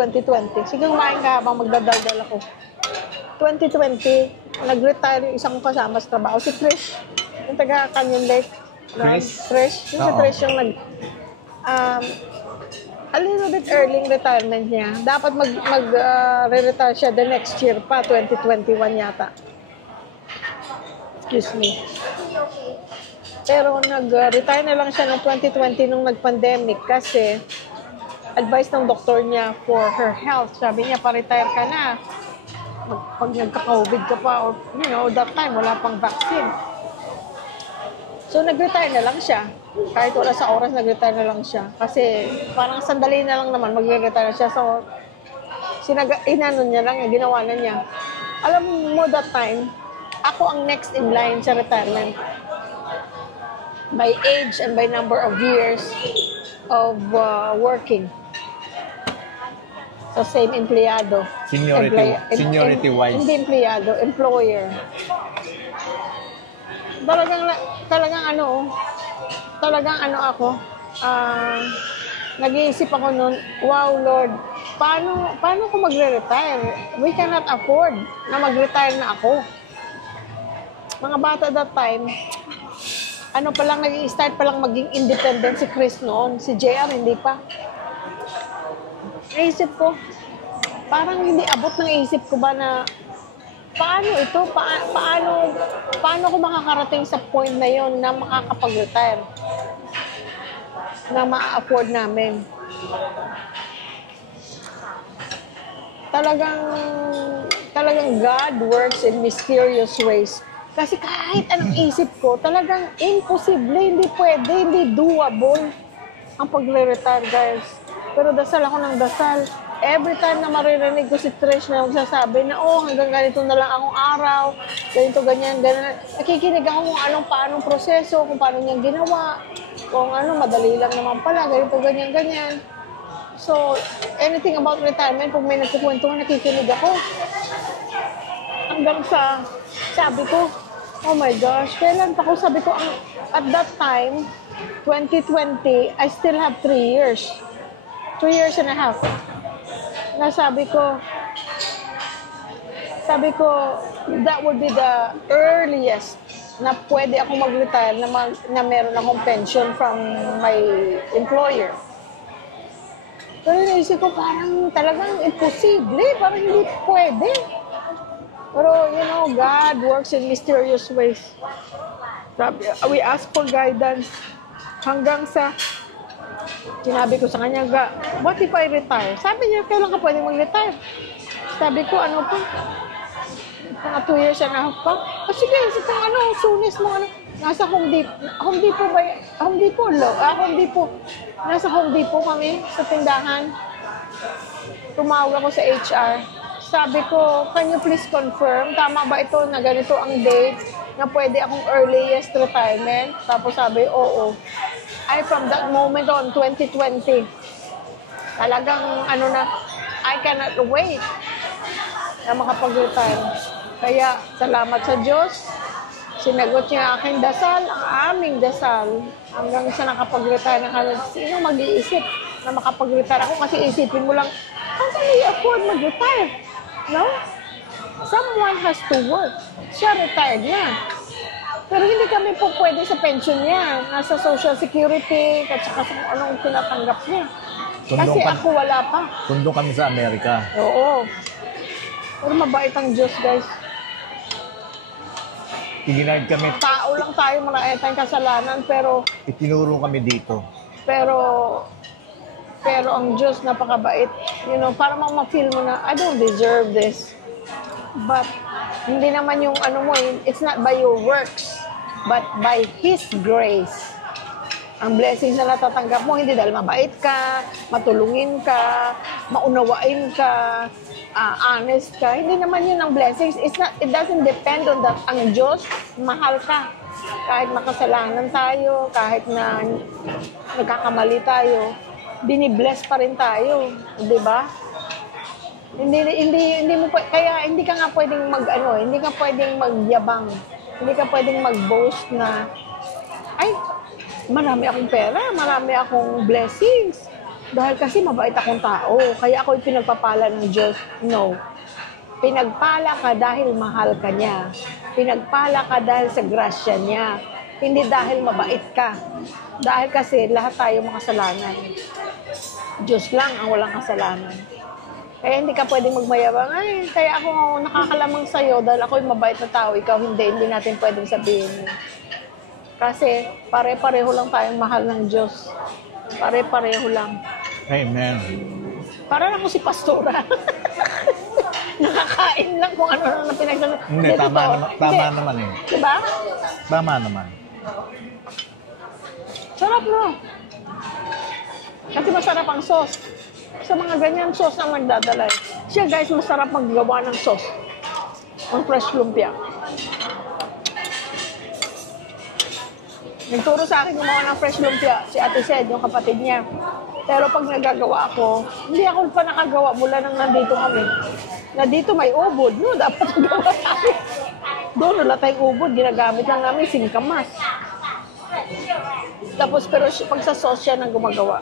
2020. Sige, kumain ka habang magdadaldal ako. 2020, nag-retire yung isang kasama sa trabaho, si Trish. Yung taga Canyon Lake. Trish. Yung si Trish yung a little bit early retirement niya. Dapat re-retire siya the next year pa, 2021 yata. Excuse me. Pero nag-retire na lang siya noong 2020 nung nag-pandemic kasi advice ng doktor niya for her health. Sabi niya, pa-retire ka na. Pag nagka-COVID ka pa, or, that time, wala pang vaccine. So, nag-retire na lang siya. Kahit wala sa oras, nag-retire na lang siya. Kasi, parang sandali na lang naman, mag-retire na siya. So, inano niya lang, ginawa na niya. Alam mo that time, ako ang next in line sa retirement. By age and by number of years of working. So, same empleyado. Seniority-wise. Hindi empleyado, employer. Talagang ako, nag-iisip ako noon, wow Lord, paano ko magre-retire? We cannot afford na mag-retire na ako. Mga bata that time, nag-i-start pa lang maging independent si Chris noon, si JR hindi pa. Naisip ko, parang hindi abot ng isip ko ba na paano ito? Paano ko makakarating sa point na yon na makakapag-retire? Na ma-afford namin. Talagang God works in mysterious ways. Kasi kahit anong isip ko, talagang imposible, hindi pwede, hindi doable ang pagre-retire, guys. Pero dasal ako ng dasal. Every time na maririnig ko si Trish na magsasabi na, hanggang ganito na lang akong araw, ganito, ganyan. Nakikinig ako kung paanong proseso, kung paano niyang ginawa, kung madali lang naman pala, ganito, ganyan, ganyan. So, anything about retirement, kung may nagkukwento, nakikinig ako. Hanggang sa, sabi ko, oh my gosh, kailan pa ko, sabi ko, at that time, 2020, I still have 3 years. 2 years and a half. Sabi ko, that would be the earliest na pwede ako mag-retire na meron akong pension from my employer. Pero naisip ko, parang talagang imposible, parang hindi pwede. Pero, God works in mysterious ways. We ask for guidance hanggang sa sinabi ko sa kanya, what if I retire? Sabi niya, kailan ka pwede mag-retire? Sabi ko, pa? Mga 2 years and a half pa? Sige, sunis mo, nasa Home Depot. Nasa Home Depot kami sa tindahan. Tumawag ako sa HR. Sabi ko, can you please confirm, tama ba ito na ganito ang date na pwede akong earliest retirement? Tapos sabi, oo. Ay, from that moment on, 2020, talagang I cannot wait na makapag-retire. Kaya, salamat sa Diyos. Sinagot niya aking dasal, ang aming dasal, hanggang sa nakapag-retire na kami. Sino mag-iisip na makapag-retire ako? Kasi isipin mo lang, how can we afford mag-retire? No? Someone has to work. Siya retired na. Pero hindi kami po pwede sa pension niya. Nasa Social Security, at saka sa anong tinatanggap niya. Kasi ako wala pa. Tundo kami sa Amerika. Oo. Pero mabait ang Diyos, guys. Iginard kami. Tao lang tayo, marami tayong kasalanan, pero itinuro kami dito. Pero ang Diyos napakabait. Para ma-feel mo na, I don't deserve this. But, hindi naman yung it's not by your works, but by His grace. Ang blessings na natatanggap mo, hindi dahil mabait ka, matulungin ka, maunawain ka, honest ka. Hindi naman yun ang blessings. It doesn't depend on that. Ang Diyos, mahal ka. Kahit makasalanan tayo, kahit na nagkakamali tayo, binibless pa rin tayo. Di ba? Hindi mo kaya hindi ka nga pwedeng hindi ka pwedeng magyabang. Hindi ka pwedeng mag-boast na ay marami akong pera, marami akong blessings. Dahil kasi mabait akong tao. Kaya ako yung pinagpapala ng Diyos. No. Pinagpala ka dahil mahal ka niya. Pinagpala ka dahil sa grasya niya. Hindi dahil mabait ka. Dahil kasi lahat tayo makasalanan. Diyos lang ang walang kasalanan. Kaya hindi ka pwedeng magmayabang, ay, kaya ako nakakalamang sa'yo dahil ako yung mabait na tao, ikaw hindi. Hindi natin pwedeng sabihin. Kasi pare-pareho lang tayong mahal ng Diyos. Pare-pareho lang. Amen. Para ako si Pastora. Nakakain lang kung ano na pinagsasabi. Hindi, tama naman eh. Diba? Tama naman. Sarap no? Kasi masarap ang sauce. Sa mga ganyan sauce na magdadala. Siya guys, masarap maggawa ng sauce. Ang fresh lumpia. Nagturo sa akin gumawa ng fresh lumpia, si Ate Sed, yung kapatid niya. Pero pag nagagawa ako, hindi ako pa nakagawa mula nang nandito kami. Nandito may ubod, no? Dapat nagawa namin. Doon, wala tayong ubod, ginagamit lang namin singkamas. Tapos, pero pag sa sauce siya nang gumagawa.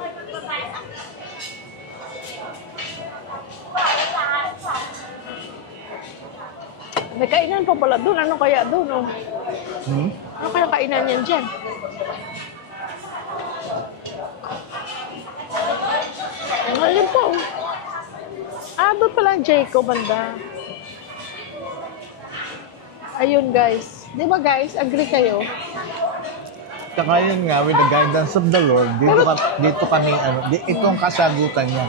May kainan pa pala doon. Ano kaya doon, no? Ano kaya kainan yan dyan? Ang alin po. Doon pala ang Jacob, banda. Ayun, guys. Di ba, guys? Agree kayo? Saka yun nga, with the guidance of the Lord, dito kami, itong kasagutan niya.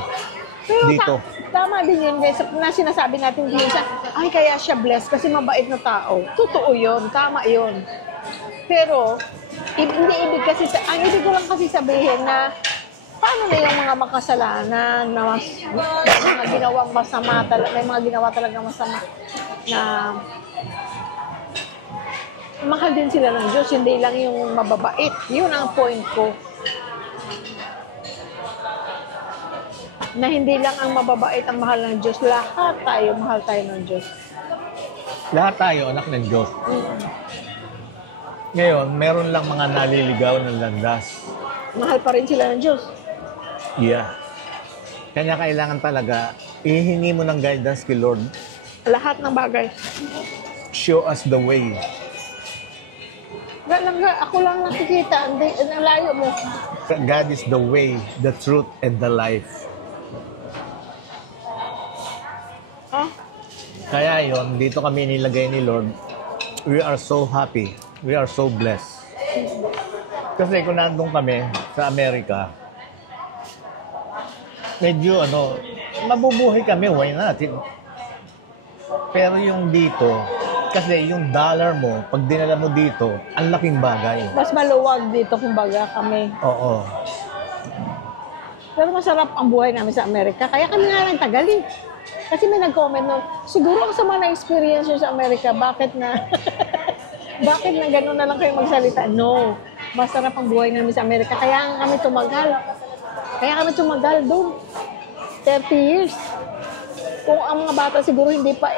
Pero Dito. Tama din yun, guys. Na sinasabi natin din sa, ay, kaya siya blessed kasi mabait na tao. Totoo yun. Tama yun. Pero, hindi ibig kasi, ang ibig ko lang kasi sabihin na, paano na yung mga makasalanan na mga ginawang masama, may mga ginawa talaga masama na mahal din sila ng Diyos, hindi lang yung mababait. Yun ang point ko. Na hindi lang ang mababait ang mahal ng Diyos. Lahat tayo, mahal tayo ng Diyos. Lahat tayo, anak ng Diyos. Ngayon, meron lang mga naliligaw ng landas. Mahal pa rin sila ng Diyos. Yeah. Kanya kailangan talaga, ihingi mo ng guidance kay Lord. Lahat ng bagay. Show us the way. Ako lang nakikita, ang layo mo. God is the way, the truth, and the life. Kaya yon, dito kami nilagay ni Lord. We are so happy. We are so blessed. Kasi kung nandun kami sa Amerika, medyo mabubuhay kami, why not? Pero yung dito, kasi yung dollar mo, pag dinala mo dito, ang laking bagay. Mas maluwag dito kumbaga kami. Oo. Pero masarap ang buhay namin sa Amerika. Kaya kami nga lang tagal eh. Kasi may nag-comment no, siguro ang sama na experience nyo sa Amerika, bakit na gano'n na lang kayo magsalita? No, masarap ang buhay namin sa Amerika. Kaya kami tumagal doon. 30 years. Kung ang mga bata siguro hindi pa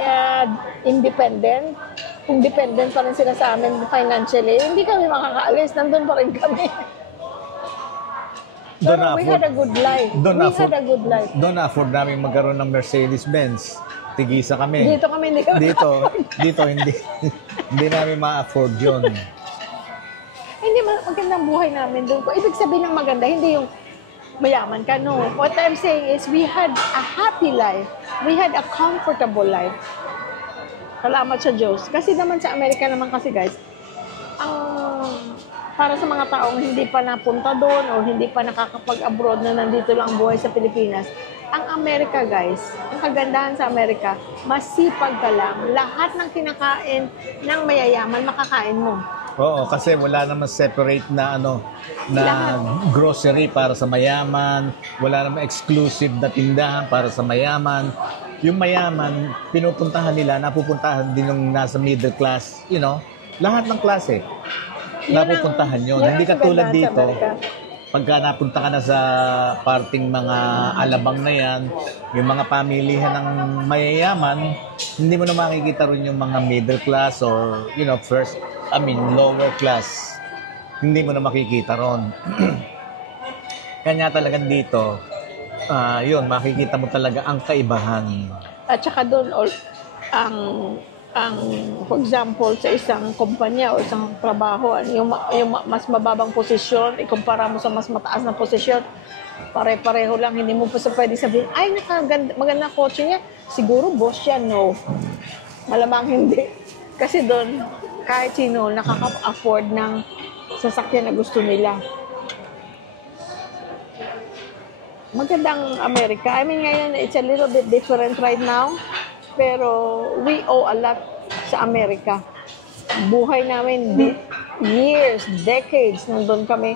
independent, kung dependent pa rin sila sa amin financially, hindi kami makakaalis. Nandun pa rin kami. Pero we had a good life. Doon na-afford namin magkaroon ng Mercedes-Benz. Tigisa kami. Dito kami hindi kami. Dito hindi namin ma-afford yun. Hindi magandang buhay namin doon. Ibig sabihin ng maganda, hindi yung mayaman ka, no. What I'm saying is we had a happy life. We had a comfortable life. Salamat sa Diyos. Kasi naman sa Amerika naman kasi guys, para sa mga taong hindi pa napunta doon o hindi pa nakakapag-abroad na nandito lang buhay sa Pilipinas, ang Amerika guys, ang kagandahan sa Amerika, masipag ka lang. Lahat ng kinakain ng mayayaman, makakain mo. Oo, kasi wala naman separate na grocery para sa mayaman, wala naman exclusive na tindahan para sa mayaman. Yung mayaman, pinupuntahan nila, napupuntahan din ng nasa middle class, lahat ng klase. Napupuntahan yun. Hindi katulad dito, pagka napunta ka na sa parting mga alabang na yan, yung mga pamilihan ng mayayaman, hindi mo na makikita rin yung mga middle class or, lower class. Hindi mo na makikita ron. Kanya talagang dito, Yun, makikita mo talaga ang kaibahan. At saka doon, ang, for example, sa isang kumpanya o isang trabaho, yung mas mababang posisyon, ikumpara mo sa mas mataas na posisyon, pare-pareho lang, hindi mo pa pwede sabihin, ay, maganda kotse niya, siguro boss siya, no. Malamang hindi. Kasi doon, kahit sino nakaka-afford ng sasakyan na gusto nila. Magandang Amerika. I mean, ngayon, it's a little bit different right now. Pero we owe a lot sa Amerika. Buhay namin, years, decades, nandun kami.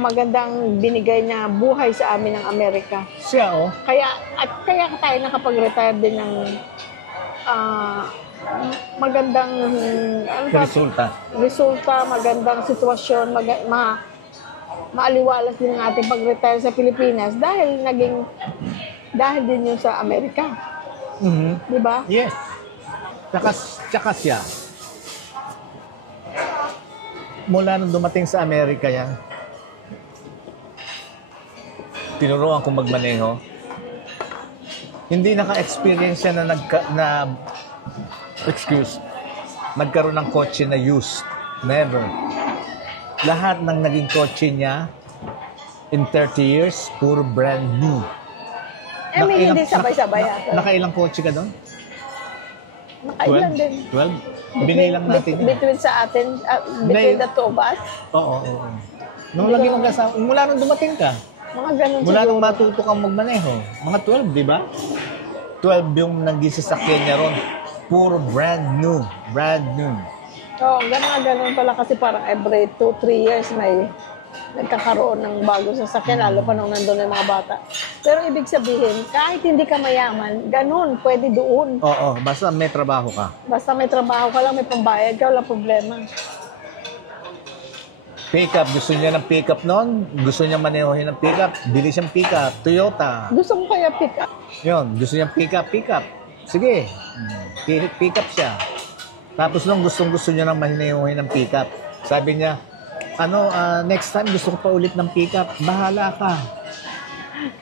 Magandang binigay na buhay sa amin ng Amerika. Siya, oh. Kaya tayo nakapag-retire din ng magandang resulta, magandang sitwasyon, maaliwalas din ang ating pag-retire sa Pilipinas dahil din yun sa Amerika. Mm-hmm. Di ba? Yes. Tsaka siya. Mula nung dumating sa Amerika yan, tinuruan kong magmaneho. Hindi naka-experience siya nagkaroon ng kotse na used. Never. Lahat ng naging kotse niya in 30 years, puro brand new. Hindi sabay-sabay. Nakailang kotse ka doon? Nakailan din. 12? Binilang natin. Between sa atin, between the two of us. Oo. Nung lagi mong kasama, mula nung dumating ka, mga ganun mula siguro. nung matuto kang magmaneho, mga 12, di ba? 12 yung nag-isasakyan niya ron. Puro brand new. Brand new. Oo, ganun pala kasi parang every 2-3 years may nagkakaroon ng bagong sasakyan, lalo pa nung nandun yung mga bata. Pero ibig sabihin, kahit hindi ka mayaman, ganun, pwede doon. Oo, basta may trabaho ka. Basta may trabaho ka lang, may pambayad ka, walang problema. Pickup, gusto niya ng pickup noon, gusto niya manehohin ng pickup, bili siyang pickup, Toyota. Gusto mo kaya pick up? Yun, gusto niyang pickup. Sige, pickup siya. Tapos nung gusto niya nang manehohin ng pickup, sabi niya, next time gusto ko pa ulit ng pickup, bahala ka.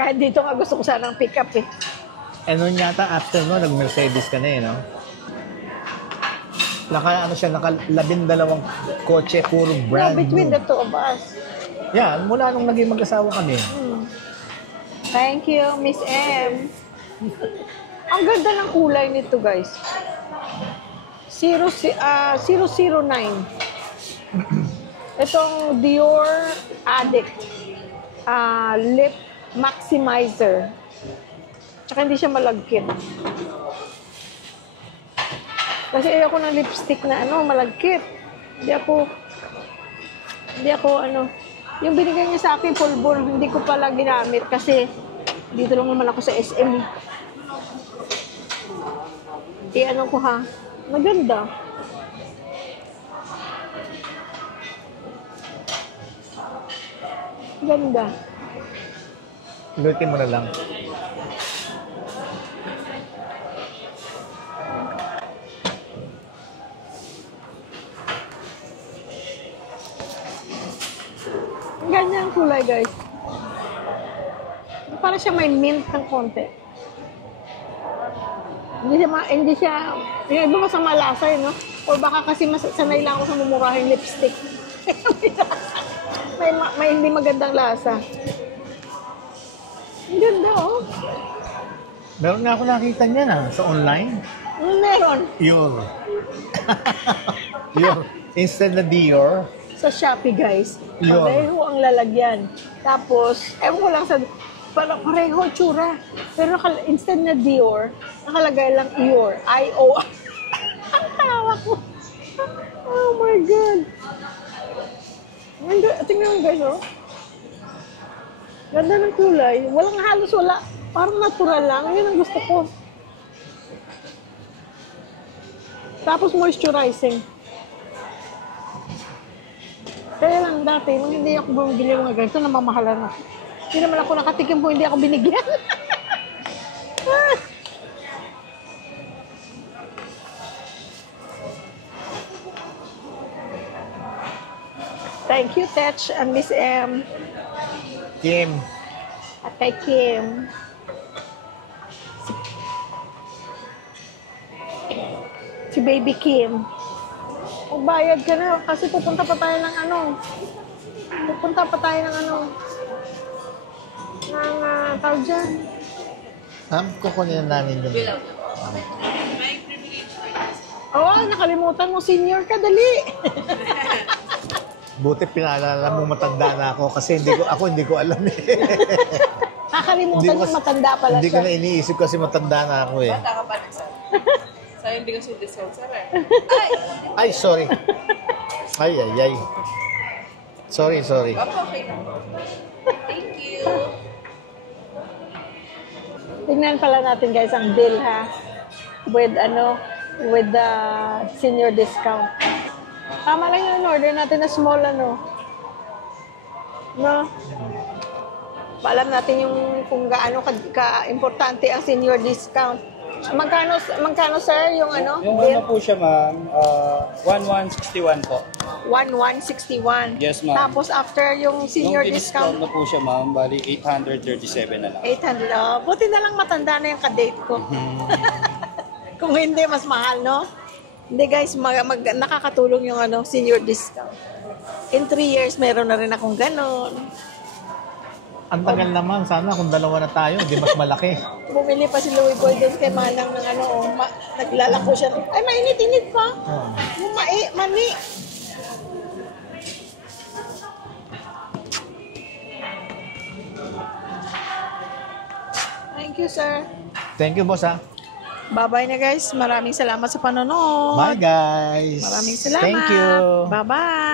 Kahit dito nga gusto ko sanang pick up eh. Noon yata, after no, nag-Mercedes ka na eh, no? Naka-12 kotse, puro brand Between new. the two of us. Yan, mula nung naging mag-asawa kami. Thank you, Miss M. Ang ganda ng kulay nito, guys. 009. Itong Dior Addict Lip Maximizer. Tsaka hindi siya malagkit. Kasi ayoko ng lipstick na malagkit. Hindi ako yung binigay niya sa akin pulbo, hindi ko pala ginamit kasi dito lang naman ako sa SM. Ko ha. Maganda. Ganda. Lutin mo na lang. Ganyan ang kulay, guys. Para siya may mint ng konti. Hindi siya, yung iba masama lasa no? O baka kasi sanay lang ako sa mumurahing lipstick. may hindi magandang lasa. Ang ganda, oh. Meron nga ako nakita niya sa online. Meron. Your. Instead na Dior. Sa Shopee, guys. Yun. Pareho ang lalagyan. Tapos, ewan ko lang pareho tsura. Pero instead na Dior, nakalagay lang Ior. I-O. Ang tawa ko. Oh my God. Tingnan mo, guys, oh. Ganda ng kulay. Halos wala. Parang natural lang. Yun ang gusto ko. Tapos moisturizing. Kaya lang dati, nung hindi ako bumibili mga ganito, namamahalan ako. Hindi naman ako nakatikim po, hindi ako binigyan. Thank you, Tetch and Miss M. Kim. At Kay Kim. Si Baby Kim. Magbayad ka na kasi pupunta pa tayo ng ano. Pupunta pa tayo ng ano. Ng tawag dyan. Kukunin namin yung... Oo, nakalimutan mo. Senior ka, dali. Buti pinaalala mo matanda na ako kasi hindi ko alam eh. Nakalimutan yung matanda pala Hindi ko siya. na iniisip kasi matanda na ako eh. Bata ka pa rin, sir. Sayang hindi ka sa discount, sir. Ay, sorry. Ay. Sorry. Okay lang. Thank you. Tingnan pala natin guys ang bill ha. With the senior discount. Tama lang yung order natin na small ano. No? Alam natin yung kung gaano ka-importante ang senior discount. Magkano sir yung ano? Yung bill? ano po siya, ma'am, 1161 po. 1161. Yes, ma'am. Tapos after yung senior Yung discount, na po siya, ma'am, bali 837 na lang. 800. Oh, buti na lang matanda na yung kadate ko. Kung hindi, mas mahal, no? Hindi guys, nakakatulong yung ano, senior discount. In 3 years, meron na rin akong ganon. Ang tagal naman, sana kung dalawa na tayo, hindi mas malaki. Bumili pa si Louie Boy doon kay Manang ng ano, naglalako siya. Ay, mainit-init pa. Oh. Yung mani. Thank you, sir. Thank you, boss ha. Bye-bye na guys. Maraming salamat sa panonood. Bye, guys. Maraming salamat. Thank you. Bye-bye.